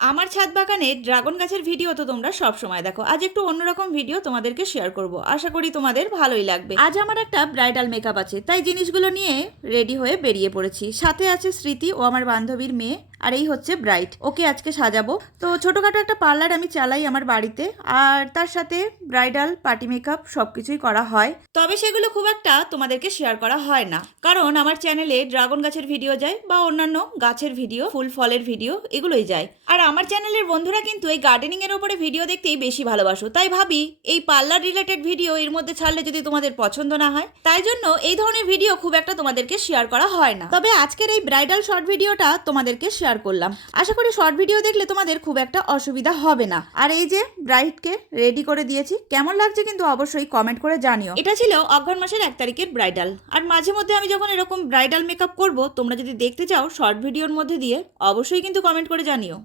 আমার ছাদ বাগানে ড্রাগন গাছের ভিডিও তো তোমরা সব সময় দেখো। আজ একটু অন্যরকম ভিডিও তোমাদেরকে শেয়ার করব, আশা করি তোমাদের ভালোই লাগবে। আজ আমার একটা ব্রাইডাল মেকআপ আছে, তাই জিনিসগুলো নিয়ে রেডি হয়ে বেরিয়ে পড়েছি। সাথে আছে স্মৃতি, ও আমার বান্ধবীর মেয়ে, আর এই হচ্ছে ব্রাইড। ওকে আজকে সাজাবো। তো ছোটোখাটো একটা পার্লার আমি চালাই আমার বাড়িতে, আর তার সাথে ব্রাইডাল পার্টি মেকআপ সব কিছুই করা হয়। তবে সেগুলো খুব একটা তোমাদেরকে শেয়ার করা হয় না, কারণ আমার চ্যানেলে ড্রাগন গাছের ভিডিও যায় বা অন্যান্য গাছের ভিডিও, ফুল ফলের ভিডিও এগুলোই যায়। আর আমার চ্যানেলের বন্ধুরা কিন্তু এই গার্ডেনিং এর উপরে ভিডিও দেখতেই বেশি ভালোবাসো, তাই ভাবি এই পার্লার রিলেটেড ভিডিও এর মধ্যে ছাড়লে যদি তোমাদের পছন্দ না হয়, তাই জন্য এই ধরনের ভিডিও খুব একটা তোমাদেরকে শেয়ার করা হয় না। তবে আজকের এই ব্রাইডাল শর্ট ভিডিওটা তোমাদেরকে শেয়ার করলাম। আশা করি শর্ট ভিডিও দেখলে তোমাদের খুব একটা অসুবিধা হবে না। আর এই যে ব্রাইডকে রেডি করে দিয়েছি, কেমন লাগছে কিন্তু অবশ্যই কমেন্ট করে জানিও। এটা ছিল অঘ্রাণ মাসের 1 তারিখের ব্রাইডাল। আর মাঝে মধ্যে আমি যখন এরকম ব্রাইডাল মেকআপ করব, তোমরা যদি দেখতে চাও শর্ট ভিডিওর মধ্যে দিয়ে, অবশ্যই কিন্তু কমেন্ট করে জানিও।